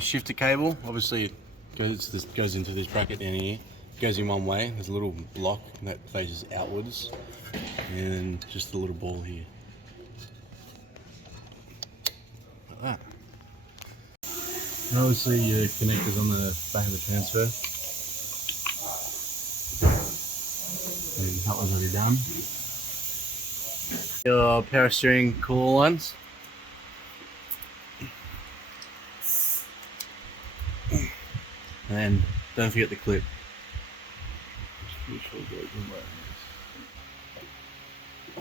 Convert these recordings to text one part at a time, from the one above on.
Shifter cable, obviously it goes into this bracket down here. It goes in one way. There's a little block that faces outwards, and just a little ball here. Like that. And obviously your connectors on the back of the transfer. And that one's already done. Your power steering cooler ones. And don't forget the clip.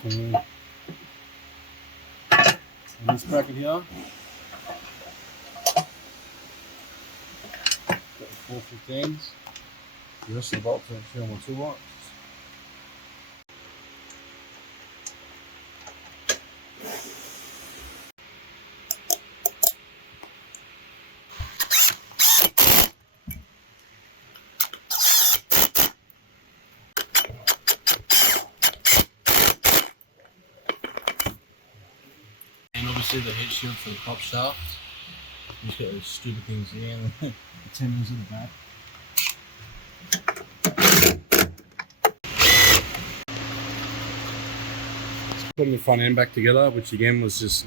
And this bracket here, got 415s. The rest of the bolts are 2 watts. Obviously the heat shield for the prop shaft. You just got those stupid things there, the 10 mils in the back. Just putting the front end back together, which again was just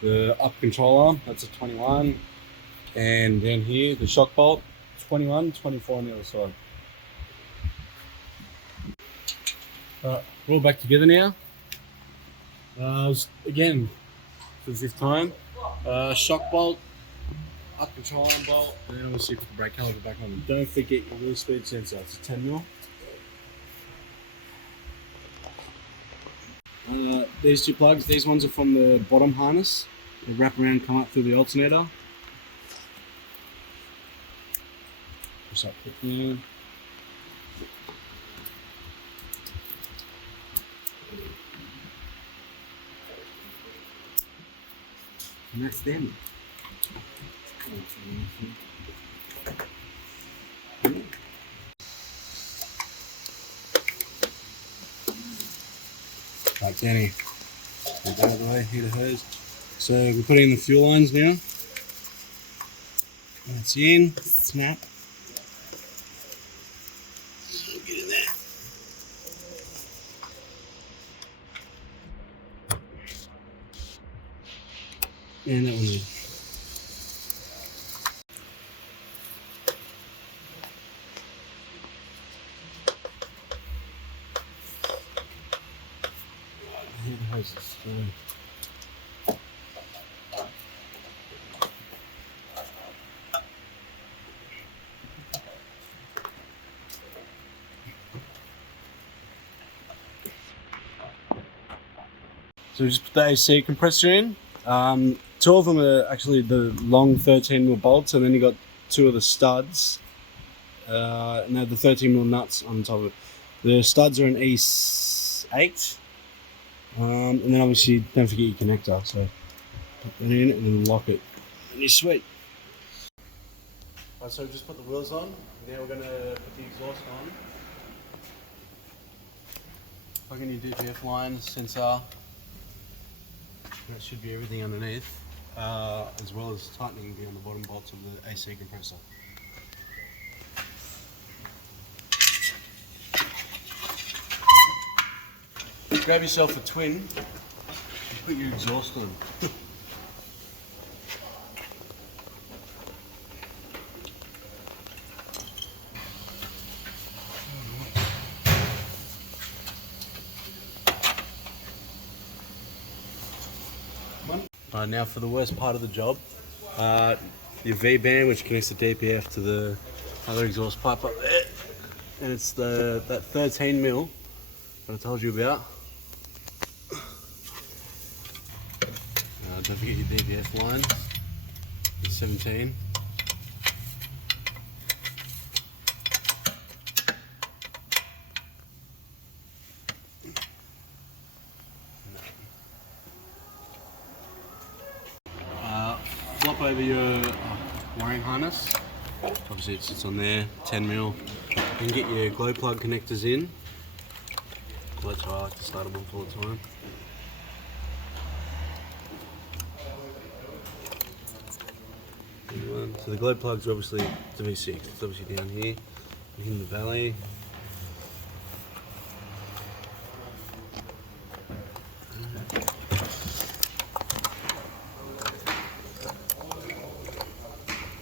the up control arm, that's a 21. And then here, the shock bolt, 21, 24 on the other side. Alright, we're all back together now. Again, for the 5th time, shock bolt, up control arm bolt, and then obviously put the brake caliper back on. Don't forget your wheel speed sensor, it's a 10 mil. These 2 plugs, these ones are from the bottom harness. They wrap around and come up through the alternator. Just like clicking in. And that's them. Right, Danny. Get that out of the way, here the hose. So we're putting in the fuel lines now. That's in, snap. Get in there. And that one in. Here the hoses. So we just put the AC compressor in. 2 of them are actually the long 13 mil bolts, and then you got 2 of the studs. And they have the 13 mil nuts on top of it. The studs are an E8. And then obviously don't forget your connector. So put that in and then lock it. And you're sweet. Alright, so we've just put the wheels on. Now we're going to put the exhaust on. Plug in your DPF line, sensor. That should be everything underneath, as well as tightening down the bottom bolts of the AC compressor. Grab yourself a twin and put your exhaust on. Now for the worst part of the job, your V-band, which connects the DPF to the other exhaust pipe up there, and it's that 13 mil that I told you about. Don't forget your DPF line, it's 17. Flop over your wiring harness. Obviously it sits on there, 10 mil. You can get your glow plug connectors in. That's why I like to start them off all the time. So the glow plugs are obviously the V6. It's obviously down here in the valley.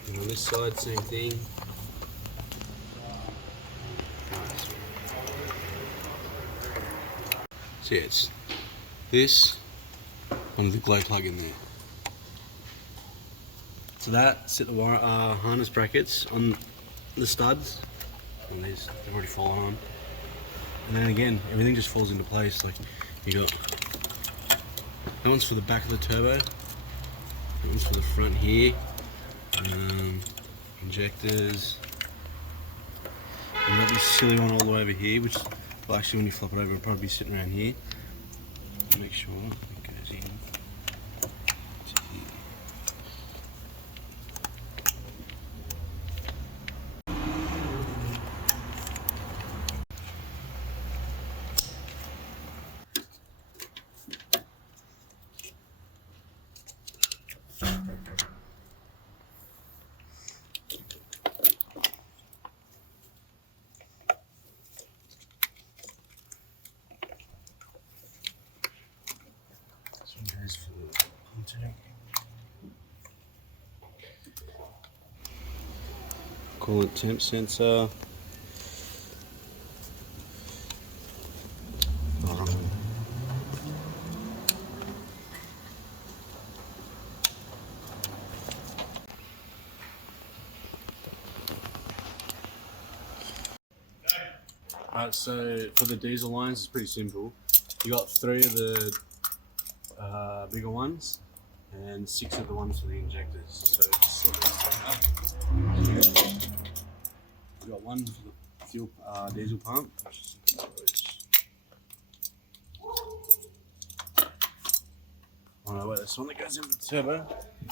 And on this side, same thing. So yeah, it's this under the glow plug in there. So that set the wire, harness brackets on the studs, and they've already fallen on. And then again, everything just falls into place. Like you got that one's for the back of the turbo, that one's for the front here, injectors. And you got this silly one all the way over here, which, well, actually when you flop it over, it'll probably be sitting around here. Make sure it goes in. Coolant temp sensor. Alright, so for the diesel lines, it's pretty simple. You got 3 of the bigger ones and 6 of the ones for the injectors. So just slip this thing up. You got one for the fuel diesel pump. Oh no, wait, that's the one that goes into the turbo.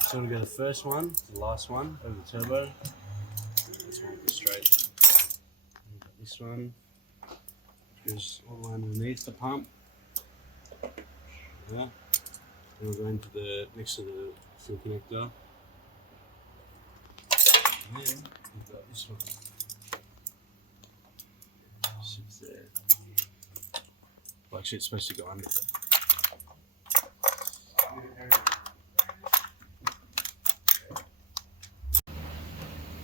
So we go the first one, the last one over the turbo. This one goes straight. We've got this one. Goes all the way underneath the pump. Yeah. Then we'll go into the next to the fuel connector. And then we've got this one. Sits there. Well, actually, it's supposed to go under there.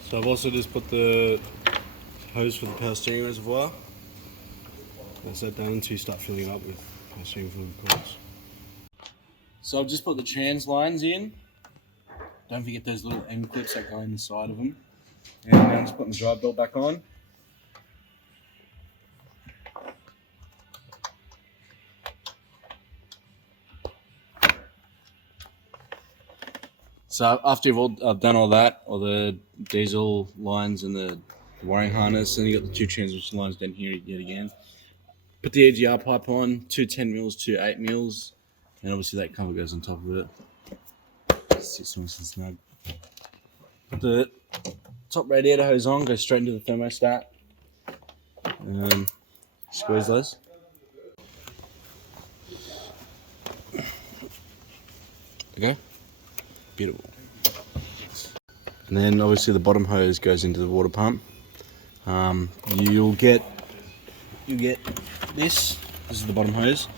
So I've also just put the hose for the power steering reservoir. That's that done until you start filling it up with power steering fluid, of course. So I've just put the trans lines in. Don't forget those little end clips that go in the side of them. And now I'm just putting the drive belt back on. So after you've done all that, all the diesel lines and the wiring harness, and you got the 2 transmission lines down here yet again. Put the EGR pipe on, 2 10mm, 2 8mm, and obviously that cover goes on top of it. Sits nice and snug. Put the top radiator hose on, goes straight into the thermostat. Squeeze those. Okay, beautiful. And then obviously the bottom hose goes into the water pump. You'll get this. This is the bottom hose.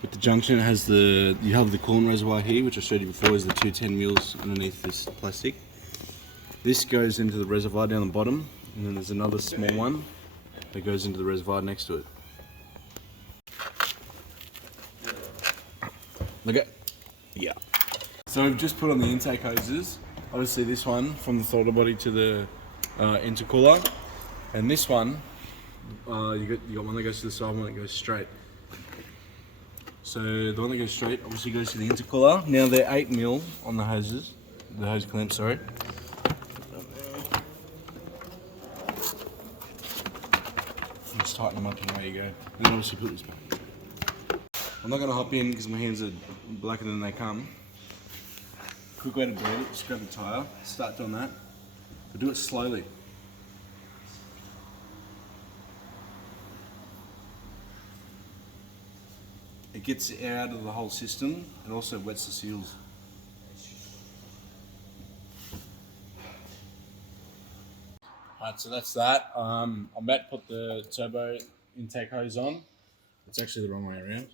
With the junction, it has you have the coolant reservoir here, which I showed you before, is the 2 10mm underneath this plastic. This goes into the reservoir down the bottom, and then there's another small one that goes into the reservoir next to it. Look at, yeah. So we've just put on the intake hoses. Obviously this one from the throttle body to the intercooler, and this one you got one that goes to the side, one that goes straight. So the one that goes straight obviously goes to the intercooler. Now they're 8mm on the hoses, the hose clamp, sorry. Just tighten them up and away you go. And then obviously put this back. I'm not going to hop in because my hands are blacker than they come. Quick way to bleed it, just grab a tyre, start doing that, but do it slowly. It gets the air out of the whole system, and also wets the seals. Alright, so that's that. I'm about to put the turbo intake hose on. It's actually the wrong way around.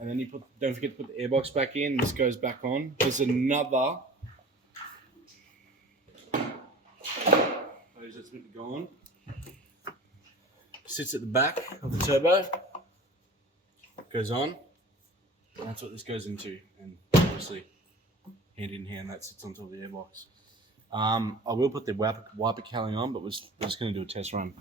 And then don't forget to put the airbox back in. This goes back on. There's another hose that's meant to go on. Sits at the back of the turbo. Goes on. And that's what this goes into. And obviously, hand in hand, that sits on top of the airbox. I will put the wiper cowling on, but we're just going to do a test run.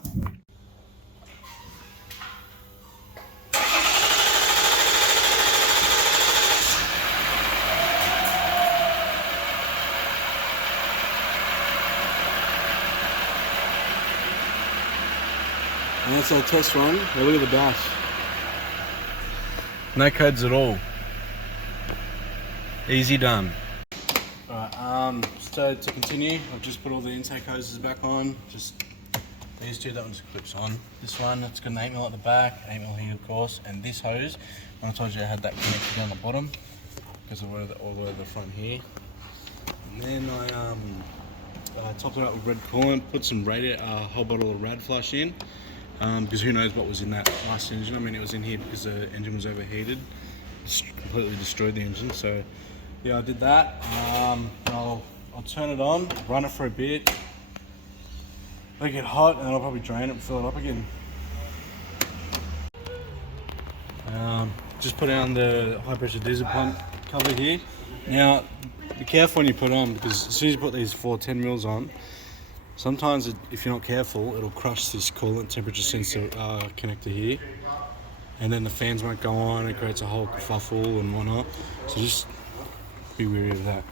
And that's our test run. Now look at the dash. No codes at all. Easy done. Alright, so to continue, I've just put all the intake hoses back on. Just these two, that one just clips on. This one, it's got an 8mm at the back, 8mm here of course, and this hose, I told you I had that connected down the bottom because of all the way to the front here. And then I topped it up with red coolant, put some whole bottle of rad flush in. Because who knows what was in that last engine. I mean, it was in here because the engine was overheated. Just completely destroyed the engine. So yeah, I did that. I'll turn it on, run it for a bit, let it get hot, and then I'll probably drain it and fill it up again. Just put on the high pressure diesel pump cover here. Now be careful when you put it on, because as soon as you put these 410mm on, sometimes if you're not careful, it'll crush this coolant temperature sensor connector here, and then the fans won't go on. It creates a whole kerfuffle and whatnot. So just be wary of that.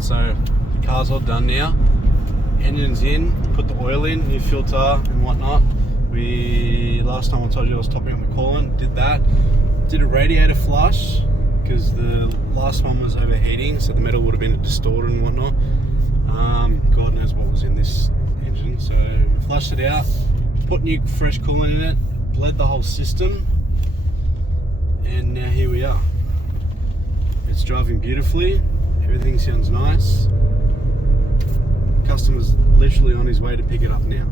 So the car's all done now. Engine's in, put the oil in, new filter and whatnot. Last time I told you I was topping up the coolant, did that. Did a radiator flush because the last one was overheating, so the metal would have been distorted and whatnot. God knows what was in this engine. So we flushed it out, put new fresh coolant in it, bled the whole system, and now here we are. It's driving beautifully. Everything sounds nice. Customer's literally on his way to pick it up now.